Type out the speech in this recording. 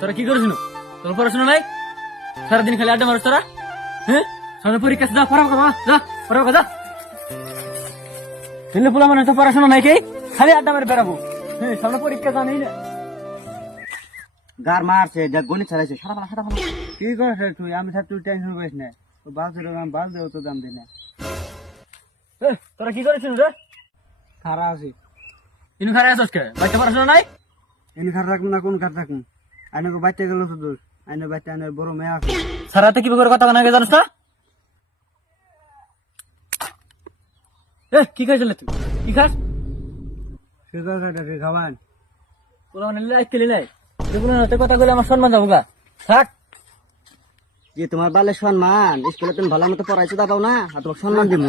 তোরা কি করিস? তোর পড়াশোনা নাই? সারাদিন খালি আড্ডা মারিস তোরা? হ্যাঁ, সামনে পরীক্ষা যা, পড়াও কথা যা, পড়াও কথা। ছেলে পোলা মানে তো পড়াশোনা নাই, কে খালি আড্ডা মারি বেড়াবো। হ্যাঁ, সামনে পরীক্ষা জানেই না। গার মারছে, গণিত ছাড়াইছে, সারা ভালো। কি করছিস তুই? আমি তুই টেনশন করিস না, বাসের দাম বাস দেও, তো দাম দিই না। তোরা কি করেছিস রে? খারাপ আছি। ইনু খারাপ আছিস কে? বাচ্চা পড়াশোনা নাই? এনে খারাপ থাকুন না, কোন খারাপ থাকুন? আইনে বাচ্চা গেল তো দোষ, আইনে বাচ্চা আইনে বড় মেয়ে আছে। সারাতে কি করে কথা কানা জানিস না? কি খাইছিস তুই? কি খাস? সেটা খাবান তোরা মানে লাইতে লাই এগুলো না, কথা বলে আমার সম্মান যাবো গা। থাক। যে তোমার বালে সম্মান, স্কুলে তুমি ভালো মতো পড়াইছো, দাও না, আর তোমার সম্মান দিব।